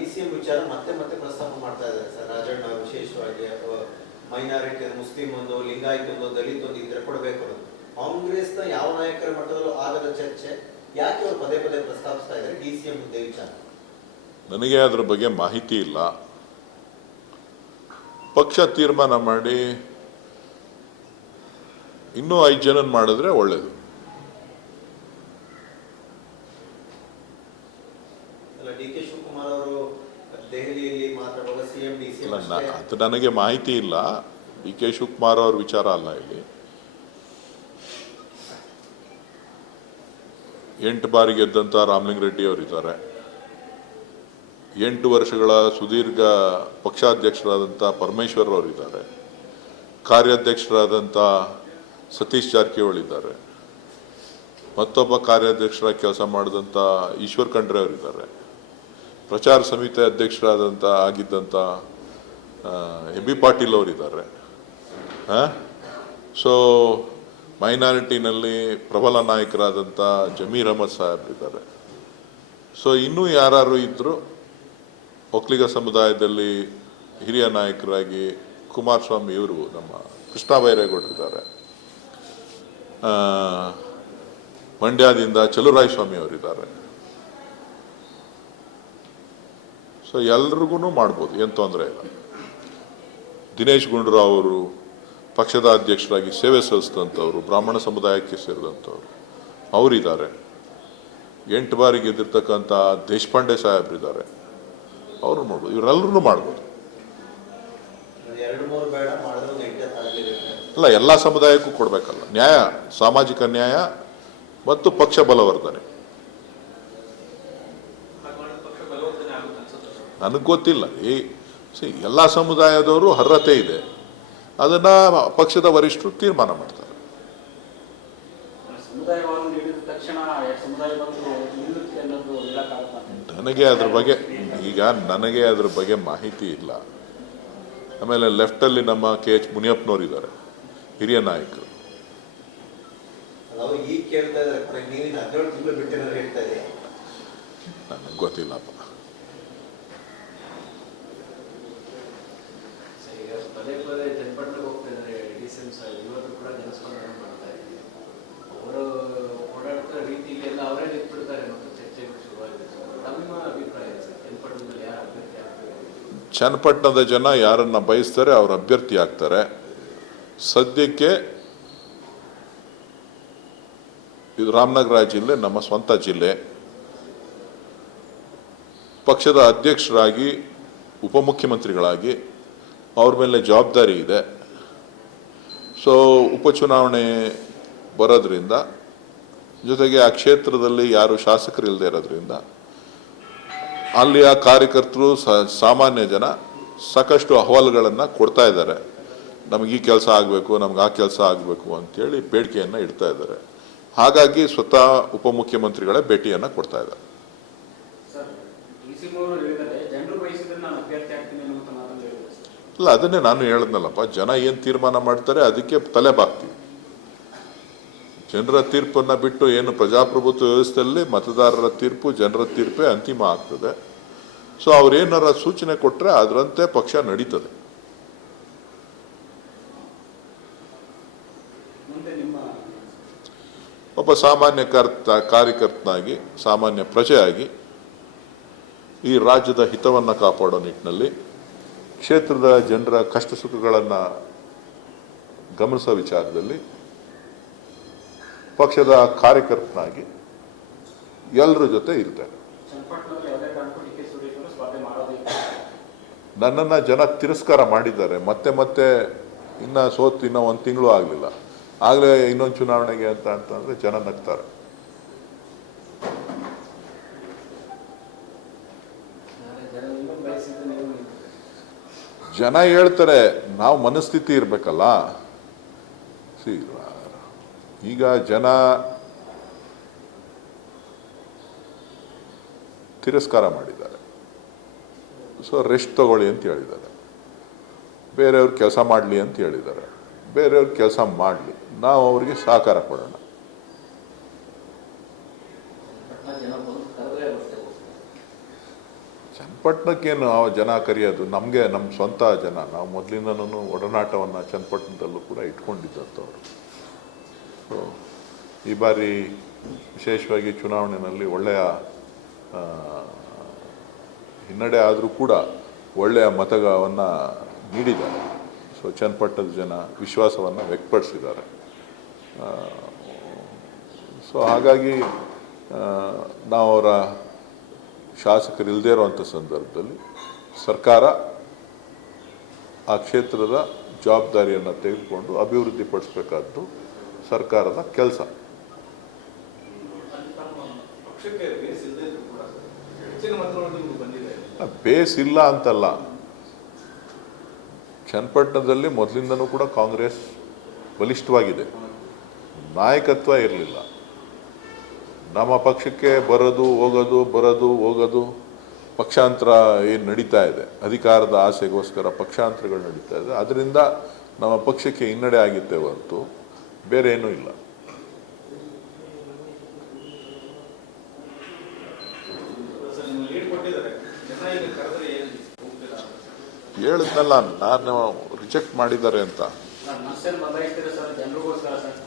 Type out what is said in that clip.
DCM ವಿಚಾರ ಮತ್ತೆ ಮತ್ತೆ ಪ್ರಸ್ತಾಪ ಮಾಡ್ತಾ ಇದ್ದಾರೆ ಸರ್ ರಾಜಣ್ಣ, ವಿಶೇಷವಾಗಿ ಮೈನಾರಿಟಿ ಮುಸ್ಲಿಂ ಒಂದು, ಲಿಂಗಾಯತ್ ಒಂದು, ದಲಿತ ಒಂದು ಇದ್ರೆ ಕೊಡಬೇಕು ಅನ್ನೋದು. ಕಾಂಗ್ರೆಸ್ನ ಯಾವ ನಾಯಕರ ಮಟ್ಟದಲ್ಲೂ ಆಗದ ಚರ್ಚೆ ಯಾಕೆ ಅವರು ಪದೇ ಪದೇ ಪ್ರಸ್ತಾಪಿಸ್ತಾ ಇದ್ದಾರೆ DCM ಹುದ್ದೆ ವಿಚಾರ? ನನಗೆ ಅದರ ಬಗ್ಗೆ ಮಾಹಿತಿ ಇಲ್ಲ. ಪಕ್ಷ ತೀರ್ಮಾನ ಮಾಡಿ ಇನ್ನೂ 5 ಜನ ಮಾಡಿದ್ರೆ ಒಳ್ಳೇದು. DK ಶಿವಕುಮಾರ್ ಅವರು ದೆಹಲಿಯಲ್ಲಿ ಮಾತಾಡುವಾಗ CM DCM ಅದು ನನಗೆ ಮಾಹಿತಿ ಇಲ್ಲ. DK ಶಿವಕುಮಾರ್ ಅವ್ರ ವಿಚಾರ ಅಲ್ಲ ಇಲ್ಲಿ. 8 ಬಾರಿ ಗೆದ್ದಂಥ ರಾಮಲಿಂಗಾರೆಡ್ಡಿ ಅವರಿದ್ದಾರೆ. 8 ವರ್ಷಗಳ ಸುದೀರ್ಘ ಪಕ್ಷಾಧ್ಯಕ್ಷರಾದಂಥ ಪರಮೇಶ್ವರ್ ಅವರಿದ್ದಾರೆ. ಕಾರ್ಯಾಧ್ಯಕ್ಷರಾದಂಥ ಸತೀಶ್ ಜಾರಕಿಹೊಳಿ ಇದ್ದಾರೆ. ಮತ್ತೊಬ್ಬ ಕಾರ್ಯಾಧ್ಯಕ್ಷರಾಗಿ ಕೆಲಸ ಮಾಡಿದಂಥ ಈಶ್ವರ್ ಖಂಡ್ರೆ ಅವರಿದ್ದಾರೆ. ಪ್ರಚಾರ ಸಮಿತಿ ಅಧ್ಯಕ್ಷರಾದಂಥ ಆಗಿದ್ದಂಥ ಎಬಿ ಪಾಟೀಲ್ ಅವರಿದ್ದಾರೆ. ಸೊ ಮೈನಾರಿಟಿನಲ್ಲಿ ಪ್ರಬಲ ನಾಯಕರಾದಂಥ ಜಮೀರ್ ಅಹಮದ್ ಸಾಹೇಬ್ರಿದ್ದಾರೆ. ಸೊ ಇನ್ನೂ ಯಾರು ಇದ್ದರೂ ಒಕ್ಕಲಿಗ ಸಮುದಾಯದಲ್ಲಿ ಹಿರಿಯ ನಾಯಕರಾಗಿ ಕುಮಾರಸ್ವಾಮಿ ಇವರು, ನಮ್ಮ ಕೃಷ್ಣ ಬೈರೇಗೌಡರಿದ್ದಾರೆ. ಮಂಡ್ಯದಿಂದ ಚಲುರಾಯ ಸ್ವಾಮಿ ಅವರಿದ್ದಾರೆ. ಸೊ ಎಲ್ರಿಗೂ ಮಾಡ್ಬೋದು, ಏನು ತೊಂದರೆ ಇಲ್ಲ. ದಿನೇಶ್ ಗುಂಡೂರಾವ್ ಅವರು ಪಕ್ಷದ ಅಧ್ಯಕ್ಷರಾಗಿ ಸೇವೆ ಸಲ್ಲಿಸಿದಂಥವ್ರು, ಬ್ರಾಹ್ಮಣ ಸಮುದಾಯಕ್ಕೆ ಸೇರಿದಂಥವ್ರು ಅವರಿದ್ದಾರೆ. 8 ಬಾರಿ ಗೆದ್ದಿರ್ತಕ್ಕಂಥ ದೇಶಪಾಂಡೆ ಸಾಹೇಬ್ರಿದ್ದಾರೆ. ಅವರು ಮಾಡ್ಬೋದು, ಇವರೆಲ್ಲರೂ ಮಾಡ್ಬೋದು. ಅಲ್ಲ, ಎಲ್ಲ ಸಮುದಾಯಕ್ಕೂ ಕೊಡಬೇಕಲ್ಲ. ನ್ಯಾಯ, ಸಾಮಾಜಿಕ ನ್ಯಾಯ ಮತ್ತು ಪಕ್ಷ ಬಲವರ್ಧನೆ. ನನಗೆ ಗೊತ್ತಿಲ್ಲ. ಎಲ್ಲ ಸಮುದಾಯದವರು ಅರ್ಹತೆ ಇದೆ, ಅದನ್ನ ಪಕ್ಷದ ವರಿಷ್ಠರು ತೀರ್ಮಾನ ಮಾಡ್ತಾರೆ. ನನಗೆ ಅದ್ರ ಬಗ್ಗೆ ಮಾಹಿತಿ ಇಲ್ಲ. ಆಮೇಲೆ ಲೆಫ್ಟಲ್ಲಿ ನಮ್ಮ KH ಮುನಿಯಪ್ಪನವರು ಇದ್ದಾರೆ, ಹಿರಿಯ ನಾಯಕರು. ನನಗೆ ಗೊತ್ತಿಲ್ಲಪ್ಪ. ಪದೇ ಪದೇ ಚನ್ನಪಟ್ಟಣಕ್ಕೆ ಹೋಗ್ತಾ ಇದ್ದಾರೆ DCM ಇವತ್ತು ಕೂಡ ಜನಸ್ಪಂದನೆ ಮಾಡ್ತಾ ಇದ್ದೀವಿ. ಅವರು ಓಡಾಡ್ತಾ ರೀತಿಯಲ್ಲಿ ಎಲ್ಲ ಅವರೇ ನಿಂತ್ಬಿಡ್ತಾರೆ ಮತ್ತು ಚರ್ಚೆಗಳು ಶುರುವಾಗಿದೆ. ನಮ್ಮ ಅಭಿಪ್ರಾಯ ಸರ್, ಚನ್ನಪಟ್ಟಣದಲ್ಲಿ ಯಾರು ಅಭ್ಯರ್ಥಿ ಆಗ್ತಾರೆ? ಚನ್ನಪಟ್ಟಣದ ಜನ ಯಾರನ್ನ ಬಯಸ್ತಾರೆ ಅವ್ರ ಅಭ್ಯರ್ಥಿ ಆಗ್ತಾರೆ. ಸದ್ಯಕ್ಕೆ ಇದು ರಾಮನಗರ ಜಿಲ್ಲೆ ನಮ್ಮ ಸ್ವಂತ ಜಿಲ್ಲೆ. ಪಕ್ಷದ ಅಧ್ಯಕ್ಷರಾಗಿ, ಉಪಮುಖ್ಯಮಂತ್ರಿಗಳಾಗಿ ಅವ್ರ ಮೇಲೆ ಜವಾಬ್ದಾರಿ ಇದೆ. ಸೊ ಉಪಚುನಾವಣೆ ಬರೋದ್ರಿಂದ, ಜೊತೆಗೆ ಆ ಕ್ಷೇತ್ರದಲ್ಲಿ ಯಾರು ಶಾಸಕರಿಲ್ಲದೆ ಇರೋದ್ರಿಂದ ಅಲ್ಲಿಯ ಕಾರ್ಯಕರ್ತರು, ಸಾಮಾನ್ಯ ಜನ ಸಾಕಷ್ಟು ಅಹವಾಲುಗಳನ್ನು ಕೊಡ್ತಾ ಇದ್ದಾರೆ. ನಮಗೆ ಈ ಕೆಲಸ ಆಗಬೇಕು, ನಮ್ಗೆ ಆ ಕೆಲಸ ಆಗಬೇಕು ಅಂತೇಳಿ ಬೇಡಿಕೆಯನ್ನು ಇಡ್ತಾ ಇದ್ದಾರೆ. ಹಾಗಾಗಿ ಸ್ವತಃ ಉಪಮುಖ್ಯಮಂತ್ರಿಗಳೇ ಭೇಟಿಯನ್ನು ಕೊಡ್ತಾ ಇದ್ದಾರೆ. ಅಲ್ಲ, ಅದನ್ನೇ ನಾನು ಹೇಳಿದ್ನಲ್ಲಪ್ಪ, ಜನ ಏನು ತೀರ್ಮಾನ ಮಾಡ್ತಾರೆ ಅದಕ್ಕೆ ತಲೆ ಬಾಗ್ತೀವಿ. ಜನರ ತೀರ್ಪನ್ನು ಬಿಟ್ಟು ಏನು ಪ್ರಜಾಪ್ರಭುತ್ವ ವ್ಯವಸ್ಥೆಯಲ್ಲಿ ಮತದಾರರ ತೀರ್ಪು, ಜನರ ತೀರ್ಪೇ ಅಂತಿಮ ಆಗ್ತದೆ. ಸೊ ಅವ್ರೇನಾರ ಸೂಚನೆ ಕೊಟ್ಟರೆ ಅದರಂತೆ ಪಕ್ಷ ನಡೀತದೆ. ಒಬ್ಬ ಸಾಮಾನ್ಯ ಕಾರ್ಯಕರ್ತನಾಗಿ, ಸಾಮಾನ್ಯ ಪ್ರಜೆಯಾಗಿ ಈ ರಾಜ್ಯದ ಹಿತವನ್ನು ಕಾಪಾಡೋ ನಿಟ್ಟಿನಲ್ಲಿ, ಕ್ಷೇತ್ರದ ಜನರ ಕಷ್ಟ ಸುಖಗಳನ್ನು ಗಮನಿಸೋ ವಿಚಾರದಲ್ಲಿ ಪಕ್ಷದ ಕಾರ್ಯಕರ್ತನಾಗಿ ಎಲ್ಲರ ಜೊತೆ ಇರ್ತಾರೆ. ನನ್ನನ್ನು ಜನ ತಿರಸ್ಕಾರ ಮಾಡಿದ್ದಾರೆ. ಮತ್ತೆ ಮತ್ತೆ ಇನ್ನೂ ಸೋತು 1 ತಿಂಗಳು ಆಗಲಿಲ್ಲ, ಆಗಲೇ ಇನ್ನೊಂದು ಚುನಾವಣೆಗೆ ಅಂತಂದರೆ ಜನ ನಗ್ತಾರೆ. ಜನ ಹೇಳ್ತಾರೆ, ನಾವು ಮನಸ್ಥಿತಿ ಇರಬೇಕಲ್ಲ. ಈಗ ಜನ ತಿರಸ್ಕಾರ ಮಾಡಿದ್ದಾರೆ. ಸೊ ರೆಸ್ಟ್ ತಗೊಳ್ಳಿ ಅಂತ ಹೇಳಿದ್ದಾರೆ. ಬೇರೆಯವ್ರು ಕೆಲಸ ಮಾಡಲಿ ಅಂತ ಹೇಳಿದ್ದಾರೆ. ಬೇರೆಯವ್ರು ಕೆಲಸ ಮಾಡಲಿ, ನಾವು ಅವರಿಗೆ ಸಹಕಾರ ಕೊಡೋಣ. ಚನ್ನಪಟ್ಟಣಕ್ಕೇನು ಜನ ಕರೆಯೋದು ನಮಗೆ ನಮ್ಮ ಸ್ವಂತ ಜನ, ನಾವು ಮೊದಲಿಂದನೂ ಒಡನಾಟವನ್ನು ಚನ್ನಪಟ್ಟಣದಲ್ಲೂ ಕೂಡ ಇಟ್ಕೊಂಡಿದ್ದಂಥವ್ರು. ಸೊ ಈ ಬಾರಿ ವಿಶೇಷವಾಗಿ ಚುನಾವಣೆಯಲ್ಲಿ ಒಳ್ಳೆಯ ಹಿನ್ನಡೆ ಆದರೂ ಕೂಡ ಒಳ್ಳೆಯ ಮತವನ್ನು ನೀಡಿದ್ದಾರೆ. ಸೊ ಚನ್ನಪಟ್ಟಣದ ಜನ ವಿಶ್ವಾಸವನ್ನು ವ್ಯಕ್ತಪಡಿಸಿದ್ದಾರೆ. ಸೊ ಹಾಗಾಗಿ ನಾವು ಅವರ ಶಾಸಕರು ಇಲ್ಲದೇ ಇರುವಂಥ ಸಂದರ್ಭದಲ್ಲಿ ಸರ್ಕಾರ ಆ ಕ್ಷೇತ್ರದ ಜವಾಬ್ದಾರಿಯನ್ನು ತೆಗೆದುಕೊಂಡು ಅಭಿವೃದ್ಧಿಪಡಿಸಬೇಕಾದ್ದು ಸರ್ಕಾರದ ಕೆಲಸ. ಬೇಸ್ ಇಲ್ಲ ಅಂತಲ್ಲ, ಚನ್ನಪಟ್ಟಣದಲ್ಲಿ ಮೊದಲಿಂದನೂ ಕೂಡ ಕಾಂಗ್ರೆಸ್ ಬಲಿಷ್ಠವಾಗಿದೆ, ನಾಯಕತ್ವ ಇರಲಿಲ್ಲ. ನಮ್ಮ ಪಕ್ಷಕ್ಕೆ ಬರೋದು ಹೋಗೋದು ಪಕ್ಷಾಂತರ ಏನು ನಡೀತಾ ಇದೆ, ಅಧಿಕಾರದ ಆಸೆಗೋಸ್ಕರ ಪಕ್ಷಾಂತರಗಳು ನಡೀತಾ ಇದೆ. ಅದರಿಂದ ನಮ್ಮ ಪಕ್ಷಕ್ಕೆ ಹಿನ್ನಡೆ ಆಗಿತ್ತೆ ಹೊರತು ಬೇರೆ ಏನೂ ಇಲ್ಲ. ಹೇಳಿದ್ನಲ್ಲ, ನಾನು ರಿಜೆಕ್ಟ್ ಮಾಡಿದ್ದಾರೆ ಅಂತ. ಜನರಿಗೋಸ್ಕರ ಸರ್